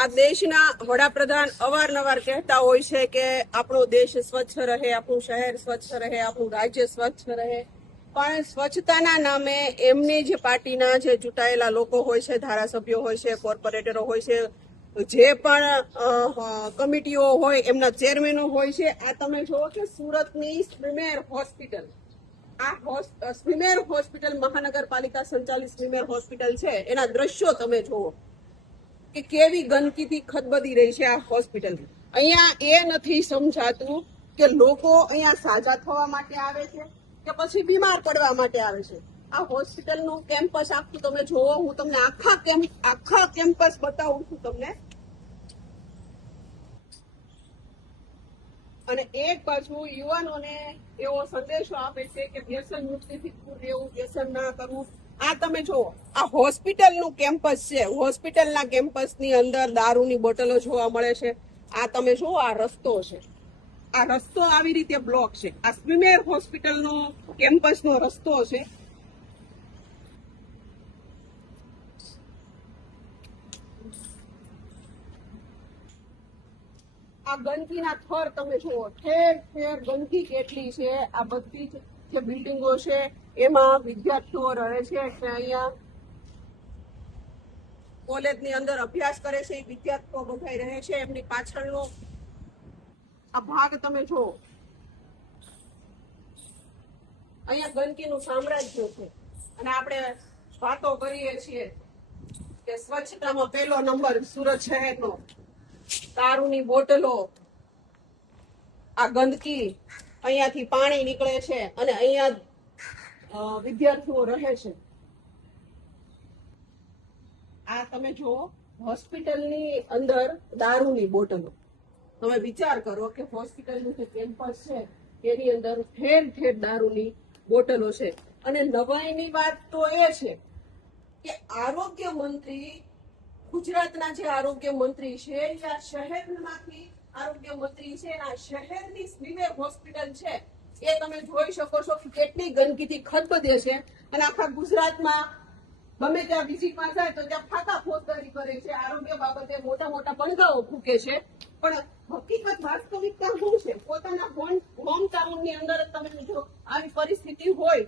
આ દેશના વડાપ્રધાન અવારનવાર કહેતા હોય છે કે આપણો દેશ સ્વચ્છ રહે, આપણું શહેર સ્વચ્છ રહે, આપણું રાજ્ય સ્વચ્છ રહે. પણ સ્વચ્છતાના નામે એમની જે પાર્ટીના જે ચૂંટાયેલા લોકો હોય છે, ધારાસભ્યો હોય છે, કોર્પોરેટરો હોય છે, જે પણ કમિટીઓ હોય, એમના ચેરમેનો હોય છે. આ તમે જુઓ કે સુરતની સ્પ્રીમેર હોસ્પિટલ, આ સ્પ્રીમેર હોસ્પિટલ મહાનગરપાલિકા સંચાલિત સ્પ્રીમેર હોસ્પિટલ છે, એના દ્રશ્યો તમે જુઓ કે કેવી ગંદકીથી ખદબદી રહી છે આ હોસ્પિટલ. અહીંયા એ નથી સમજાતું કે લોકો અહીંયા સાજા થવા માટે આવે છે કે પછી બીમાર પડવા માટે આવે છે. આ હોસ્પિટલનું કેમ્પસ આખું તમે જોવો, હું તમને આખા કેમ્પસ બતાવું છું તમને. અને એક બાજુ યુવાનોને એવો સંદેશો આપે છે કે વ્યસન મુક્તિથી દૂર રહેવું, વ્યસન ના કરવું. આ તમે જુઓ, આ હોસ્પિટલનું કેમ્પસ છે. હોસ્પિટલના કેમ્પસની અંદર દારૂની બોટલો જોવા મળે છે. આ તમે જુઓ, આ રસ્તો છે. આ રસ્તો આવી રીતે બ્લોક છે. આ સ્પ્રીમેર હોસ્પિટલનો કેમ્પસનો રસ્તો છે. આ ગંદકીના થર તમે જુઓ, ઠેર ઠેર ગંદકી કેટલી છે. આ બધી જે બિલ્ડિંગો છે એમાં વિદ્યાર્થીઓ રહે છે કે અહીંયા કોલેજની અંદર અભ્યાસ કરે છે, વિદ્યાર્થીઓ બધા રહે છે. એમની પાછળનો આ ભાગ તમે જુઓ, અહીંયા ગંદકીનું સામ્રાજ્ય છે. અને આપણે વાતો કરીએ છીએ કે સ્વચ્છતામાં પહેલો નંબર સુરત શહેરનો. દારૂની બોટલો, આ ગંદકી, અહીંયાથી પાણી નીકળે છે અને અહીંયા વિદ્યાર્થીઓ રહે છે. આ તમે જુઓ, હોસ્પિટલની અંદર દારૂની બોટલો. તમે વિચાર કરો કે હોસ્પિટલનું જે કેમ્પસ છે એની અંદર ઠેર ઠેર દારૂની બોટલો છે. અને નવાઈની વાત તો એ છે કે આરોગ્ય મંત્રી, ગુજરાતના જે આરોગ્ય મંત્રી છે, આ શહેરમાંથી આરોગ્ય મંત્રી છે, આ શહેરની સ્પ્રીમેર હોસ્પિટલ છે એ તમે જોઈ શકો છો કે કેટલી ગંદકીથી ખદબદે છે. અને આખા ગુજરાતમાં ગમે ત્યાં વિઝિટમાં જાય તો ત્યાં ફાકા ફોજદારી કરે છે, આરોગ્ય બાબતે મોટા મોટા પડઘાઓ ફૂકે છે. પણ હકીકત, વાસ્તવિકતા શું છે? પોતાના હોમ ટાઉનની અંદર તમે જો આવી પરિસ્થિતિ હોય